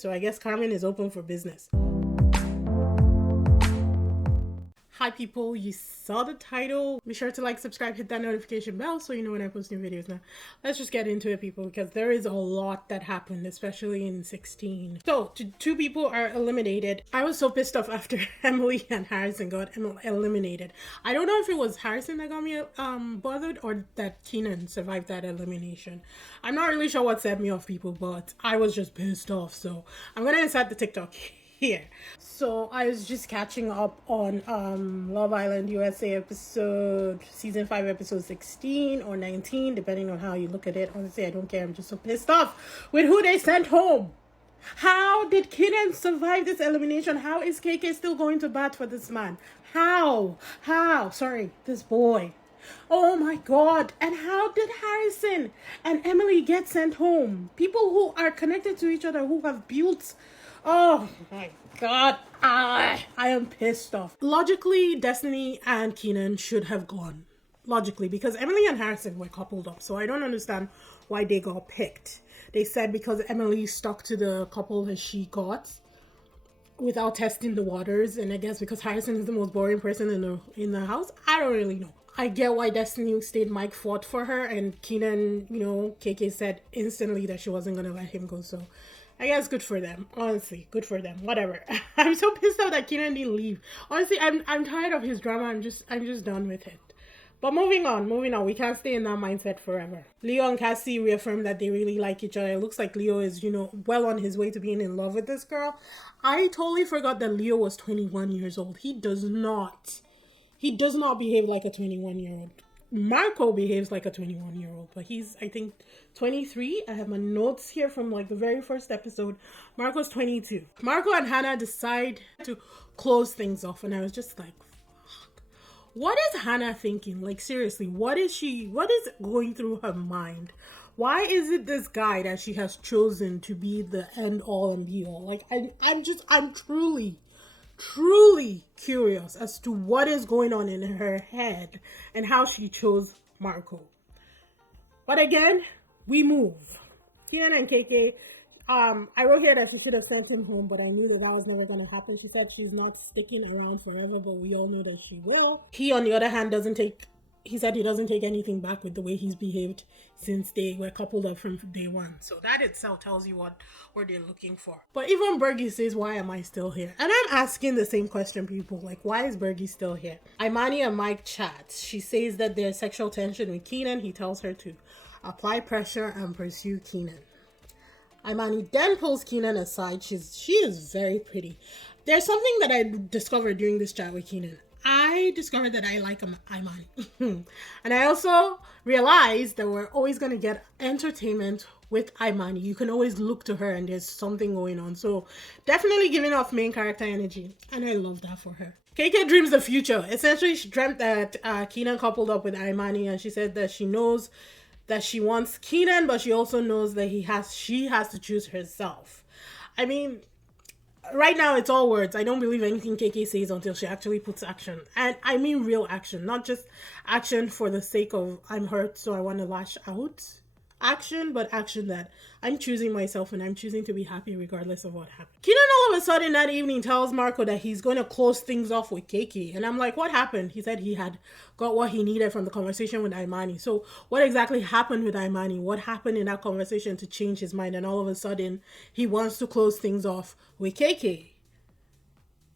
So I guess Carmen is open for business. Hi people, you saw the title. Be sure to like, subscribe, hit that notification bell so you know when I post new videos. Now let's just get into it, people, because there is a lot that happened, especially in 16. So two people are eliminated. I was so pissed off after Emily and Harrison got eliminated. I don't know if it was Harrison that got me bothered or that Keenan survived that elimination. I'm not really sure what set me off, people, but I was just pissed off. So I'm gonna insert the TikTok here. So I was just catching up on Love Island USA season 5 episode 16 or 19, depending on how you look at it. Honestly, I don't care. I'm just so pissed off with who they sent home. How did Keenan survive this elimination? How is KK still going to bat for this man? How? Sorry, this boy. Oh my god. And how did Harrison and Emily get sent home? People who are connected to each other, who have built... Oh my god, I am pissed off. Logically, Destiny and Keenan should have gone. Logically, because Emily and Harrison were coupled up, so I don't understand why they got picked. They said because Emily stuck to the couple that she got without testing the waters, and I guess because Harrison is the most boring person in the house. I don't really know. I get why Destiny stayed. Mike fought for her, and Keenan, KK said instantly that she wasn't gonna let him go, so I guess good for them. Honestly, good for them. Whatever. I'm so pissed off that Keenan didn't leave. Honestly, I'm tired of his drama. I'm just done with it. But moving on. We can't stay in that mindset forever. Leo and Cassie reaffirmed that they really like each other. It looks like Leo is, well on his way to being in love with this girl. I totally forgot that Leo was 21 years old. He does not behave like a 21-year-old. Marco behaves like a 21-year-old, but he's, I think, 23. I have my notes here from the very first episode. Marco's 22. Marco and Hannah decide to close things off, and I was just like, fuck. What is Hannah thinking? Seriously, what is going through her mind? Why is it this guy that she has chosen to be the end all and be all? I'm truly curious as to what is going on in her head and how she chose Marco. But again, we move. Keenan and KK, I wrote here that she should have sent him home, but I knew that was never going to happen. She said she's not sticking around forever, but we all know that she will. He, on the other hand, he said he doesn't take anything back with the way he's behaved since they were coupled up from day one. So that itself tells you what they're looking for. But even Bergie says, why am I still here? And I'm asking the same question, people. Why is Bergie still here? Imani and Mike chat. She says that there's sexual tension with Keenan. He tells her to apply pressure and pursue Keenan. Imani then pulls Keenan aside. She is very pretty. There's something that I discovered during this chat with Keenan. I discovered that I like Imani. And I also realized that we're always going to get entertainment with Imani. You can always look to her and there's something going on. So definitely giving off main character energy. And I love that for her. KK dreams the future. Essentially, she dreamt that Keenan coupled up with Imani, and she said that she knows that she wants Keenan, but she also knows that she has to choose herself. I mean, right now it's all words. I don't believe anything KK says until she actually puts action. And I mean real action, not just action for the sake of I'm hurt so I want to lash out action, but action that I'm choosing myself and I'm choosing to be happy regardless of what happens. Keenan all of a sudden that evening tells Marco that he's going to close things off with KK. And I'm like, what happened? He said he had got what he needed from the conversation with Imani. So what exactly happened with Imani? What happened in that conversation to change his mind? And all of a sudden he wants to close things off with KK.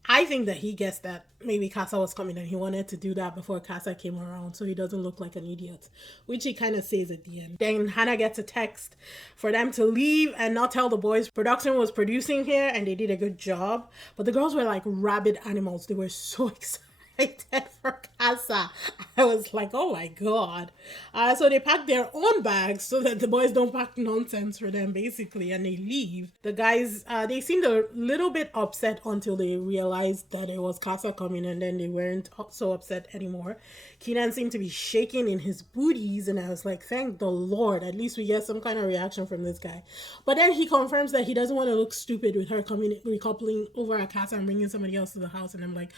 I think that he guessed that maybe CASA was coming and he wanted to do that before CASA came around so he doesn't look like an idiot, which he kind of says at the end. Then Hannah gets a text for them to leave and not tell the boys production was producing here and they did a good job. But the girls were like rabid animals. They were so excited for CASA. I was like, oh my god. So they packed their own bags so that the boys don't pack nonsense for them, basically, and they leave. The guys, they seemed a little bit upset until they realized that it was CASA coming, and then they weren't so upset anymore. Keenan seemed to be shaking in his booties, and I was like, thank the Lord, at least we get some kind of reaction from this guy. But then he confirms that he doesn't want to look stupid with her recoupling over at CASA and bringing somebody else to the house, and I'm like,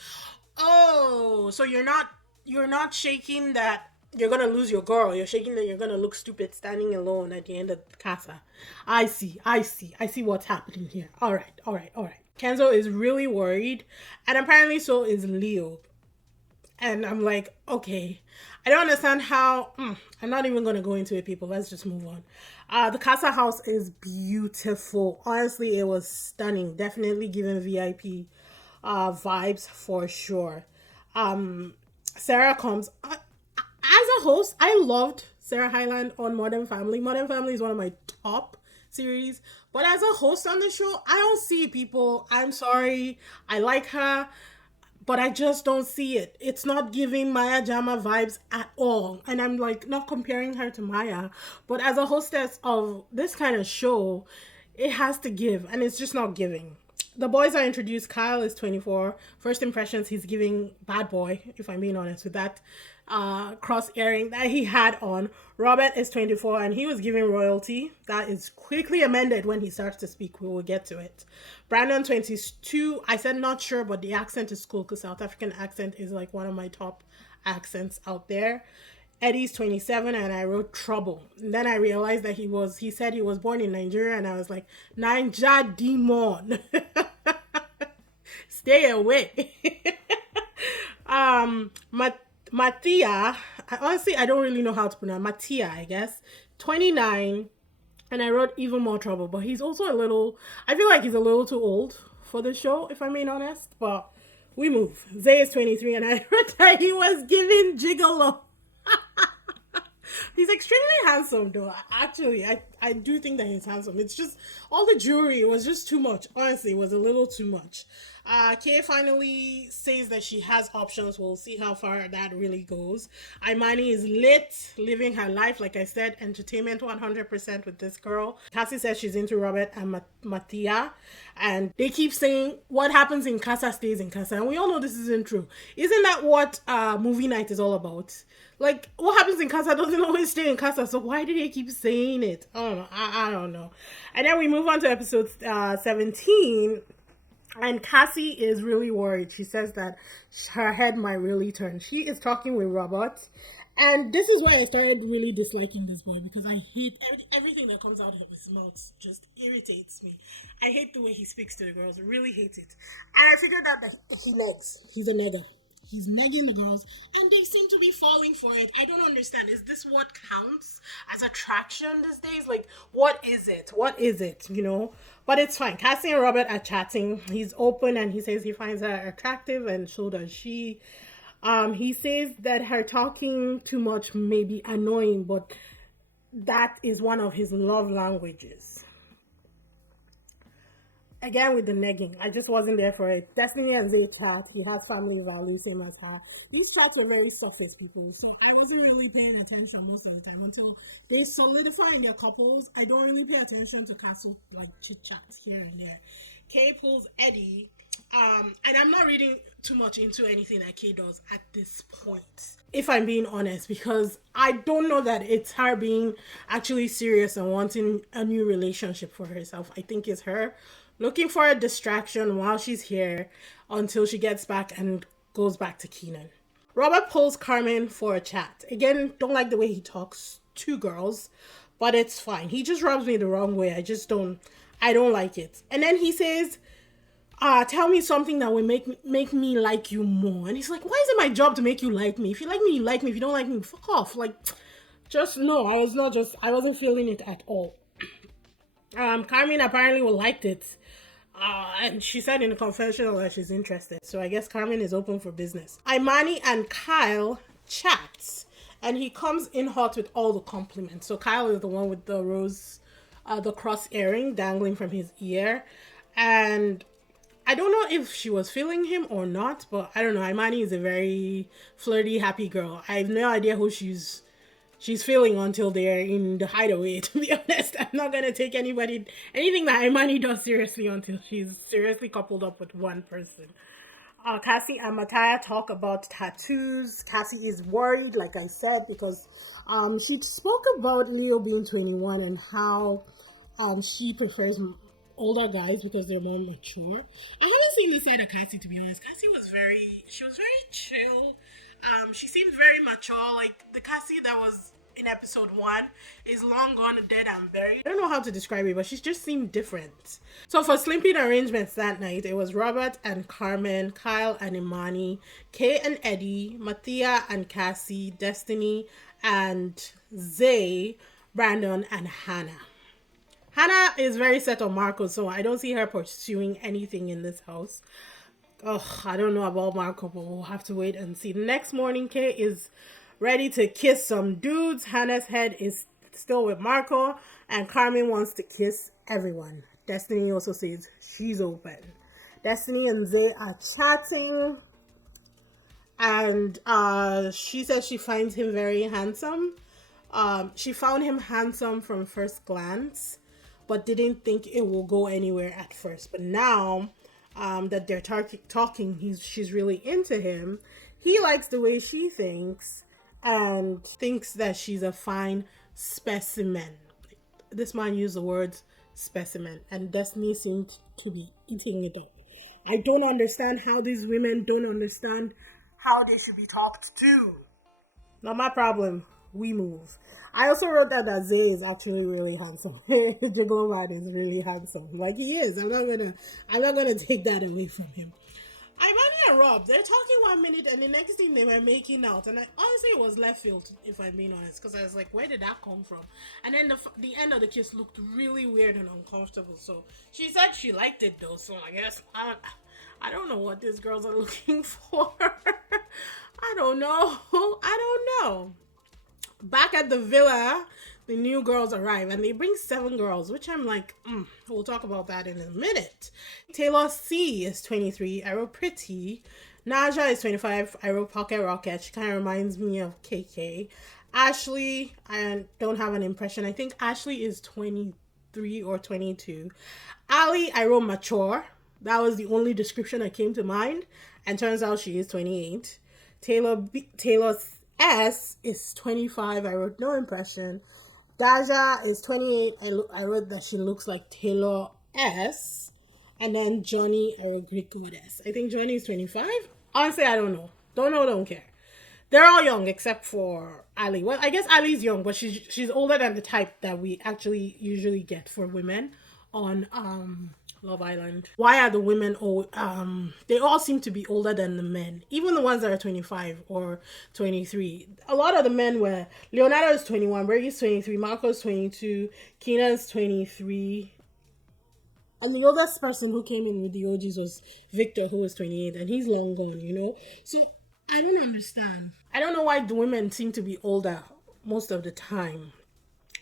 oh, so you're not shaking that You're gonna lose your girl. You're shaking that you're gonna look stupid standing alone at the end of CASA. I see what's happening here. All right. Kenzo is really worried, and apparently so is Leo. And I'm like, okay, I don't understand how. I'm not even gonna go into it, people. Let's just move on. The Casa house is beautiful. Honestly, it was stunning. Definitely giving VIP vibes for sure. Sarah comes. As a host, I loved Sarah Hyland on Modern Family. Modern Family is one of my top series. But as a host on the show, I don't see people. I'm sorry. I like her, but I just don't see it. It's not giving Maya Jama vibes at all. And I'm like, not comparing her to Maya, but as a hostess of this kind of show, it has to give, and it's just not giving. The boys are introduced. Kyle is 24. First impressions, he's giving bad boy, if I'm being honest with that cross airing that he had on. Robert is 24 and he was giving royalty. That is quickly amended when he starts to speak. We will get to it. Brandon, 22. I said not sure, but the accent is cool because South African accent is like one of my top accents out there. Eddie's 27 and I wrote trouble. And then I realized that he said he was born in Nigeria and I was like, Ninja demon. Stay away. Matia, honestly, I don't really know how to pronounce Matia, I guess. 29, and I wrote even more trouble, but he's also a little, I feel like he's a little too old for the show, if I'm being honest, but we move. Zay is 23, and I wrote that he was giving gigolo. He's extremely handsome, though. Actually, I do think that he's handsome. It's just all the jewelry was just too much. Honestly, it was a little too much. Kay finally says that she has options. We'll see how far that really goes. Imani is lit, living her life. Like I said, entertainment 100% with this girl. Cassie says she's into Robert and Matia. And they keep saying what happens in Casa stays in Casa. And we all know this isn't true. Isn't that what movie night is all about? Like, what happens in Casa doesn't always stay in Casa. So why do they keep saying it? I don't know. I don't know. And then we move on to episode 17. And Cassie is really worried. She says that her head might really turn. She is talking with Robert. And this is why I started really disliking this boy, because I hate everything that comes out of his mouth. Just irritates me. I hate the way he speaks to the girls. I really hate it. And I figured out that he negs. He's a negger. He's negging the girls, and they seem to be falling for it. I don't understand. Is this what counts as attraction these days? Like, what is it? What is it? You know? But it's fine. Cassie and Robert are chatting. He's open, and he says he finds her attractive, and so does she. He says that her talking too much may be annoying, but that is one of his love languages. Again with the negging, I just wasn't there for it. Destiny and Zay chat. He has family values, same as her. These chats were very surface, people. You see, I wasn't really paying attention most of the time until they solidify in their couples. I don't really pay attention to castle like chit chats here and there. Kay pulls Eddie, and I'm not reading too much into anything that Kay does at this point, if I'm being honest, because I don't know that it's her being actually serious and wanting a new relationship for herself. I think it's her looking for a distraction while she's here until she gets back and goes back to Keenan. Robert pulls Carmen for a chat. Again, don't like the way he talks to girls, but it's fine. He just rubs me the wrong way. I don't like it. And then he says, tell me something that will make me like you more. And he's like, why is it my job to make you like me? If you like me, you like me. If you don't like me, fuck off. Like, just no, I wasn't feeling it at all. Carmen apparently liked it. And she said in the confessional that she's interested. So I guess Carmen is open for business. Imani and Kyle chat. And he comes in hot with all the compliments. So Kyle is the one with the rose, the cross earring dangling from his ear. And I don't know if she was feeling him or not. But I don't know. Imani is a very flirty, happy girl. I have no idea who she's feeling until they're in the hideaway, to be honest. I'm not going to take anything that Imani does seriously until she's seriously coupled up with one person. Cassie and Mataya talk about tattoos. Cassie is worried, like I said, because she spoke about Leo being 21 and how she prefers older guys because they're more mature. I haven't seen this side of Cassie, to be honest. Cassie was very chill. She seems very mature. Like the Cassie that was in episode 1 is long gone, dead and buried. I don't know how to describe it, but she just seemed different. So for sleeping arrangements that night, it was Robert and Carmen, Kyle and Imani, Kay and Eddie, Mathia and Cassie, Destiny and Zay, Brandon and Hannah. Hannah is very set on Marco, so I don't see her pursuing anything in this house. Oh, I don't know about Marco, but we'll have to wait and see. The next morning, Kay is ready to kiss some dudes. Hannah's head is still with Marco, and Carmen wants to kiss everyone. Destiny also says she's open. Destiny and Zay are chatting, and she says she finds him very handsome. She found him handsome from first glance, but didn't think it will go anywhere at first. But now that they're talking, she's really into him. He likes the way she thinks and thinks that she's a fine specimen. This man used the word specimen, and Destiny seemed to be eating it up. I don't understand how these women don't understand how they should be talked to. Not my problem. We move. I also wrote that Zay is actually really handsome. Gigolo Man is really handsome. Like he is. I'm not gonna take that away from him. Imani and Rob, they're talking 1 minute and the next thing they were making out, and honestly it was left field if I'm being honest, because I was like, where did that come from? And then the end of the kiss looked really weird and uncomfortable. So she said she liked it though. So I guess I don't know what these girls are looking for. I don't know. Back at the villa, the new girls arrive and they bring 7 girls, which I'm like, we'll talk about that in a minute. Taylor C is 23. I wrote pretty. Naja is 25. I wrote pocket rocket. She kind of reminds me of KK. Ashley, I don't have an impression. I think Ashley is 23 or 22. Ali, I wrote mature. That was the only description that came to mind. And turns out she is 28. Taylor S is 25. I wrote no impression. Daja is 28. I wrote that she looks like Taylor S. And then Johnny, I wrote Greek Goddess. I think Johnny is 25. Honestly, I don't know. Don't care. They're all young except for Ali. Well, I guess Ali's young, but she's older than the type that we actually usually get for women on Love Island. Why are the women old? They all seem to be older than the men, even the ones that are 25 or 23. A lot of the men were Leonardo is 21, Bergie's 23, Marco's 22, Keenan's 23. And the oldest person who came in with the OGs was Victor, who was 28, and he's long gone, you know? So I don't understand. I don't know why the women seem to be older most of the time.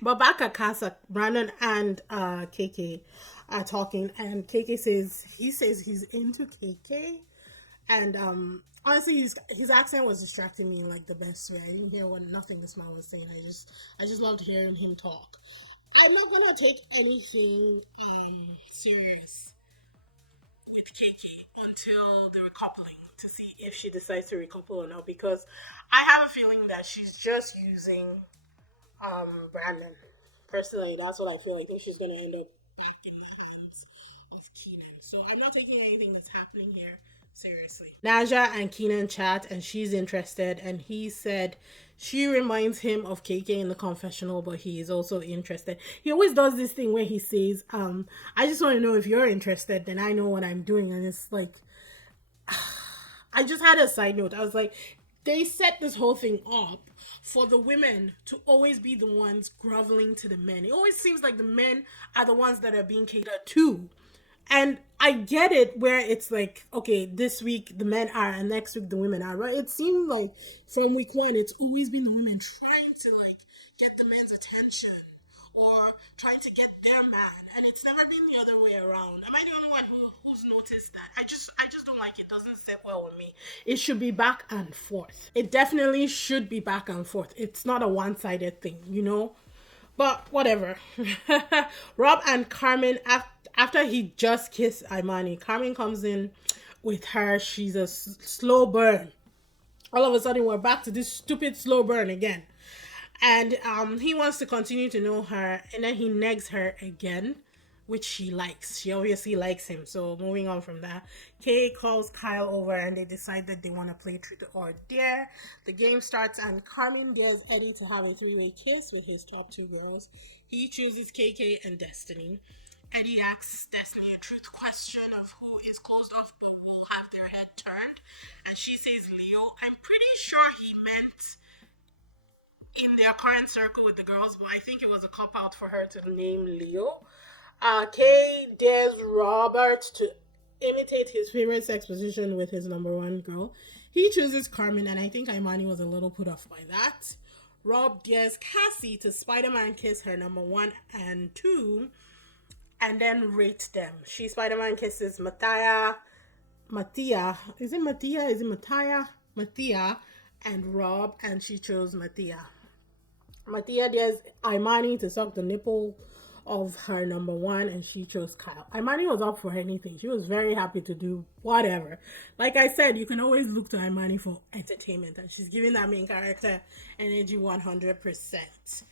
But back at CASA, Brandon and KK are talking, and KK says he's into KK, and honestly his accent was distracting me in like the best way. I didn't hear nothing this man was saying. I just loved hearing him talk. I'm not gonna take anything serious with KK until the recoupling to see if she decides to recouple or not, because I have a feeling that she's just using Brandon. Personally, that's what I feel. I think she's gonna end up back in the hands of Keenan. So I'm not taking anything that's happening here seriously. Naja and Keenan chat, and she's interested, and he said she reminds him of KK in the confessional, but he is also interested. He always does this thing where he says, I just want to know if you're interested, then I know what I'm doing. And it's like, I just had a side note. I was like, they set this whole thing up for the women to always be the ones groveling to the men. It always seems like the men are the ones that are being catered to. And I get it where it's like, okay, this week the men are and next week the women are, right? It seemed like from week 1, it's always been the women trying to like get the men's attention or trying to get their man, and it's never been the other way around. Am I the only one who's noticed that? I just don't like it. Doesn't sit well with me. It should be back and forth. It definitely should be back and forth. It's not a one-sided thing, you know? But whatever. Rob and Carmen, after he just kissed Imani, Carmen comes in with her. She's a slow burn. All of a sudden, we're back to this stupid slow burn again. And he wants to continue to know her, and then he negs her again. which she likes. She obviously likes him. So moving on from that, Kay calls Kyle over and they decide that they want to play truth or dare. The game starts and Carmen dares Eddie to have a three-way kiss with his top two girls. He chooses KK and Destiny. Eddie asks Destiny a truth question of who is closed off but will have their head turned. And she says Leo. I'm pretty sure he meant in their current circle with the girls, but I think it was a cop out for her to name Leo. Kay dares Robert to imitate his favorite sex position with his number one girl. He chooses Carmen, and I think Imani was a little put off by that. Rob dares Cassie to Spider-Man kiss her number one and two, and then rate them. She Spider-Man kisses Mattia. Is it Mattia? Is it Mattia? Mattia and Rob, and she chose Mattia. Mattia dares Imani to suck the nipple of her number one, and she chose Kyle. Imani was up for anything. She was very happy to do whatever. Like I said, you can always look to Imani for entertainment, and she's giving that main character energy 100%.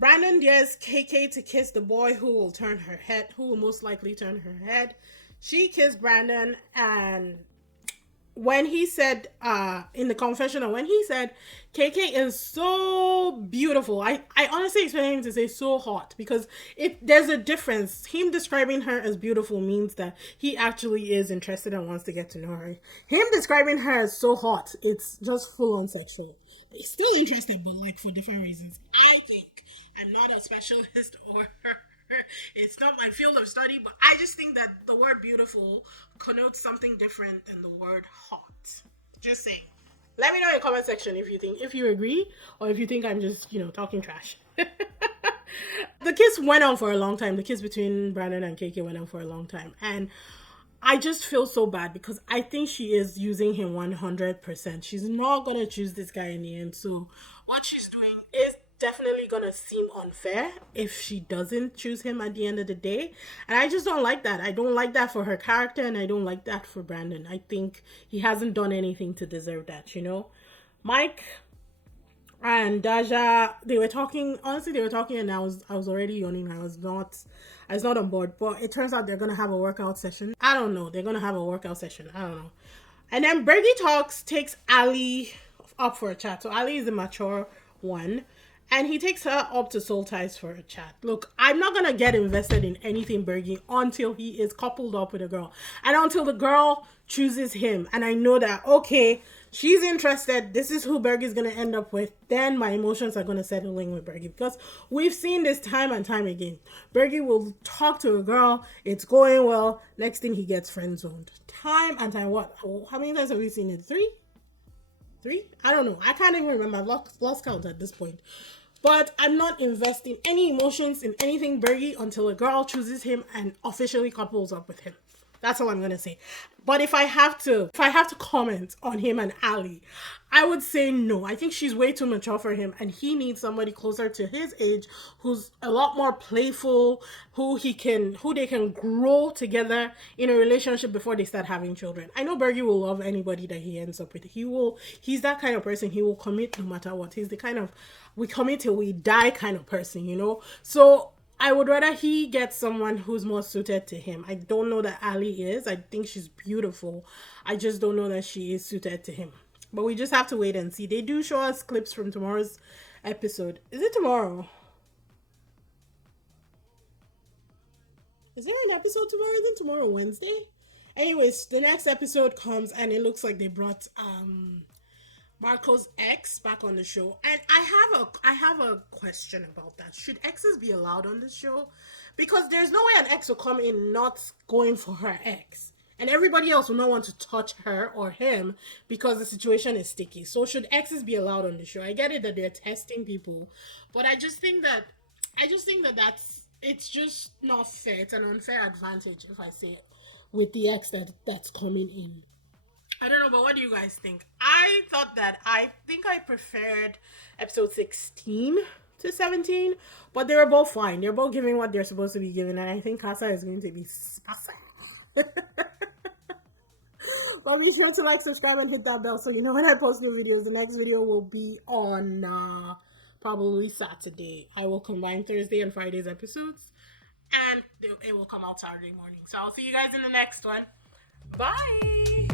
Brandon dares KK to kiss the boy who will turn her head, who will most likely turn her head. She kissed Brandon, and when he said in the confessional, when he said KK is so beautiful, I honestly expected him to say so hot, because there's a difference. Him describing her as beautiful means that he actually is interested and wants to get to know her. Him describing her as so hot, it's just full on sexual. He's still interested, but like for different reasons. I think I'm not a specialist or it's not my field of study, but I just think that the word beautiful connotes something different than the word hot. Just saying. Let me know in the comment section if you agree, or if you think I'm just, talking trash. The kiss went on for a long time. The kiss between Brandon and KK went on for a long time. And I just feel so bad because I think she is using him 100%. She's not going to choose this guy in the end. So what she's doing is definitely gonna seem unfair if she doesn't choose him at the end of the day, and I just don't like that. I don't like that for her character, and I don't like that for Brandon. I think he hasn't done anything to deserve that. Mike and Daja, they were talking. Honestly, they were talking, and I was already yawning. I was not on board. But it turns out they're gonna have a workout session. I don't know. They're gonna have a workout session. I don't know. And then Bergie takes Ali up for a chat. So Ali is the mature one. And he takes her up to Soul Ties for a chat. Look, I'm not going to get invested in anything Bergie until he is coupled up with a girl. And until the girl chooses him. And I know that, okay, she's interested. This is who Bergie's going to end up with. Then my emotions are going to settle in with Bergie. Because we've seen this time and time again. Bergie will talk to a girl. It's going well. Next thing, he gets friend zoned. Time and time. What? How many times have we seen it? Three? I don't know. I can't even remember. I've lost count at this point. But I'm not investing any emotions in anything Bergie until a girl chooses him and officially couples up with him. That's all I'm gonna say. But if I have to comment on him and Ali, I would say no. I think she's way too mature for him, and he needs somebody closer to his age who's a lot more playful, who they can grow together in a relationship before they start having children. I know Bergie will love anybody that he ends up with. He's that kind of person. He will commit no matter what. He's the kind of we commit till we die kind of person. So I would rather he get someone who's more suited to him. I don't know that Ali is. I think she's beautiful. I just don't know that she is suited to him. But we just have to wait and see. They do show us clips from tomorrow's episode. Is it tomorrow? Is there an episode tomorrow? Isn't tomorrow Wednesday? Anyways, the next episode comes and it looks like they brought Marco's ex back on the show, and I have a question about that. Should exes be allowed on this show? Because there's no way an ex will come in not going for her ex, and everybody else will not want to touch her or him because the situation is sticky. So should exes be allowed on the show? I get it that they're testing people, but I just think that it's just not fair. It's an unfair advantage, if I say it, with the ex that's coming in. I don't know, but what do you guys think? I think I preferred episode 16 to 17, but they were both fine. They're both giving what they're supposed to be giving, and I think CASA is going to be CASA. But be sure to like, subscribe, and hit that bell so you know when I post new videos. The next video will be on probably Saturday. I will combine Thursday and Friday's episodes. and it will come out Saturday morning. So I'll see you guys in the next one. Bye.